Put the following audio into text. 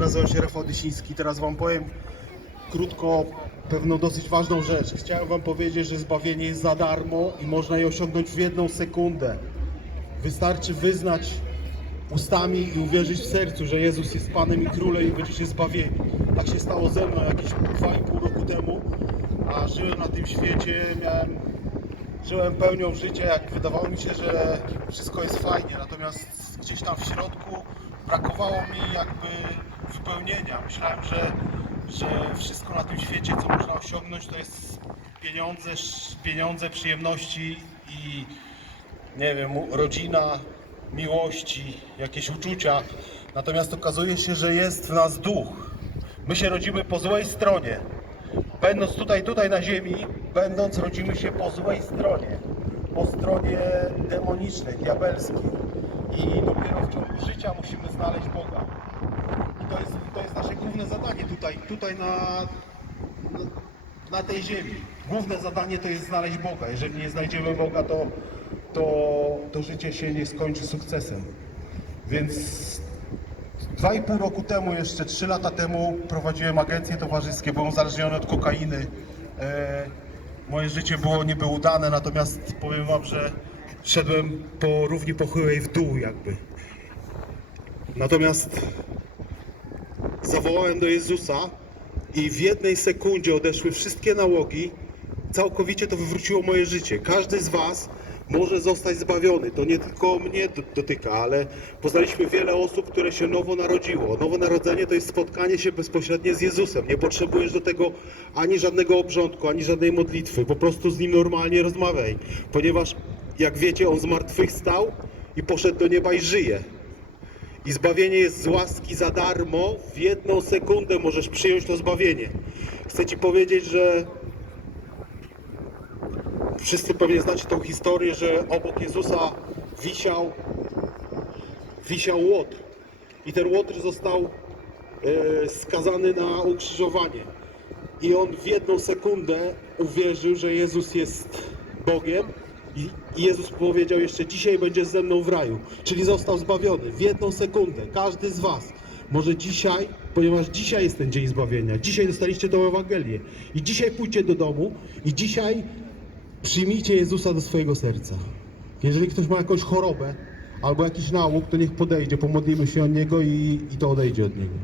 Nazywam się Rafał Dysiński. Teraz Wam powiem krótko pewną dosyć ważną rzecz. Chciałem Wam powiedzieć, że zbawienie jest za darmo i można je osiągnąć w jedną sekundę. Wystarczy wyznać ustami i uwierzyć w sercu, że Jezus jest Panem i Królem i będziecie zbawieni. Tak się stało ze mną jakieś 2,5 roku temu, a żyłem na tym świecie, miałem, żyłem pełnią życia, jak wydawało mi się, że wszystko jest fajnie, natomiast gdzieś tam w środku brakowało mi jakby wypełnienia. Myślałem, że, że wszystko na tym świecie, co można osiągnąć, to jest pieniądze, pieniądze, przyjemności i nie wiem, rodzina, miłości, jakieś uczucia. Natomiast okazuje się, że jest w nas duch. My się rodzimy po złej stronie. Będąc tutaj, tutaj na ziemi, będąc rodzimy się po złej stronie. Po stronie demonicznej, diabelskiej. I dopiero w ciągu życia musimy znaleźć Boga. I to jest, to jest nasze główne zadanie tutaj, tutaj na, na tej ziemi. Główne zadanie to jest znaleźć Boga. Jeżeli nie znajdziemy Boga, to, to, to życie się nie skończy sukcesem. Więc dwa i pół roku temu, jeszcze trzy lata temu prowadziłem agencje towarzyskie, byłem uzależniony od kokainy. E, moje życie było niby udane, natomiast powiem wam, że szedłem po równi pochyłej w dół jakby. Natomiast zawołałem do Jezusa i w jednej sekundzie odeszły wszystkie nałogi, całkowicie to wywróciło moje życie. Każdy z Was może zostać zbawiony. To nie tylko mnie do- dotyka, ale poznaliśmy wiele osób, które się nowo narodziło. Nowe narodzenie to jest spotkanie się bezpośrednie z Jezusem. Nie potrzebujesz do tego ani żadnego obrządku, ani żadnej modlitwy. Po prostu z Nim normalnie rozmawiaj, ponieważ jak wiecie, On zmartwychwstał i poszedł do nieba i żyje. I zbawienie jest z łaski za darmo. W jedną sekundę możesz przyjąć to zbawienie. Chcę Ci powiedzieć, że wszyscy pewnie znacie tą historię, że obok Jezusa wisiał, wisiał łotr. I ten łotr został e, skazany na ukrzyżowanie. I on w jedną sekundę uwierzył, że Jezus jest Bogiem. I Jezus powiedział jeszcze, dzisiaj będziesz ze mną w raju. Czyli został zbawiony w jedną sekundę. Każdy z Was może dzisiaj, ponieważ dzisiaj jest ten dzień zbawienia. Dzisiaj dostaliście tą Ewangelię. I dzisiaj pójdźcie do domu i dzisiaj przyjmijcie Jezusa do swojego serca. Jeżeli ktoś ma jakąś chorobę albo jakiś nałóg, to niech podejdzie, pomodlimy się o niego i, i to odejdzie od niego.